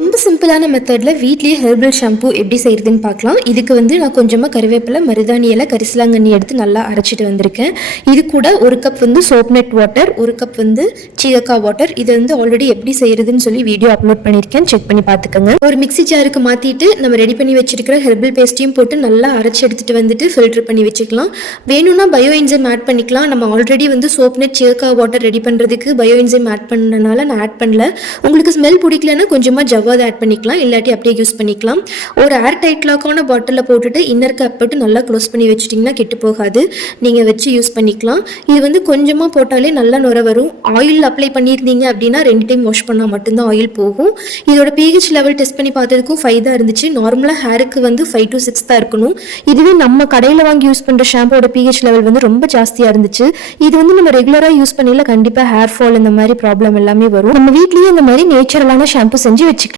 ரொம்ப சிம்பிளான மெத்தடில் வீட்லேயே ஹெர்பல் ஷாம்பு எப்படி செய்கிறதுன்னு பார்க்கலாம். இதுக்கு நான் கொஞ்சமாக கருவேப்பிலை, மருதாணி இலை, கரிசலாங்கண்ணி எடுத்து நல்லா அரைச்சிட்டு வந்திருக்கேன். இது கூட 1 cup soap nut water, 1 cup shikakai water. இது ஆல்ரெடி எப்படி செய்கிறதுன்னு சொல்லி வீடியோ அப்லோட் பண்ணியிருக்கேன், செக் பண்ணி பார்த்துக்கோங்க. ஒரு மிக்ஸி ஜாருக்கு மாற்றிட்டு நம்ம ரெடி பண்ணி வச்சிருக்கிற ஹெர்பல் பேஸ்ட்டையும் போட்டு நல்லா அரைச்சி எடுத்துகிட்டு வந்துட்டு ஃபில்டர் பண்ணி வச்சுக்கலாம். வேணும்னா பயோ என்சைம் ஆட் பண்ணிக்கலாம். நம்ம already soap nut shikakai water ready பண்ணுறதுக்கு பயோ என்சைம் ஆட் பண்ணனால நான் ஆட் பண்ணல. உங்களுக்கு ஸ்மெல் பிடிக்கலன்னா கொஞ்சமாக ஜவ்வாது ஆட் பண்ணிக்கலாம், இல்லாட்டி அப்படியே யூஸ் பண்ணிக்கலாம். ஒரு ஏர் டைட் லாக்கான பாட்டிலில் போட்டுட்டு இன்னர் கேப் போட்டு நல்லா க்ளோஸ் பண்ணி வச்சிட்டிங்கன்னா கெட்டு போகாது. நீங்கள் வச்சு யூஸ் பண்ணிக்கலாம். இது கொஞ்சமாக போட்டாலே நல்லா நுர வரும். ஆயில் அப்ளை பண்ணியிருந்தீங்க அப்படின்னா 2 டைம் வாஷ் பண்ணால் மட்டும்தான் ஆயில் போகும். இதோட pH லெவல் டெஸ்ட் பண்ணி பார்த்ததுக்கும் 5 தான் இருந்துச்சு. நார்மலாக ஹேருக்கு 5 to 6 தான் இருக்கணும். இதுவே நம்ம கடையில் வாங்கி யூஸ் பண்ணுற ஷாம்போட pH லெவல் ரொம்ப ஜாஸ்தியாக இருந்துச்சு. இது நம்ம ரெகுலராக யூஸ் பண்ணல கண்டிப்பாக ஹேர் ஃபால் இந்த மாதிரி ப்ராப்ளம் எல்லாமே வரும். நம்ம வீட்லேயே இந்த மாதிரி நேச்சுரலான ஷாம்பு செஞ்சு வச்சுக்கலாம்.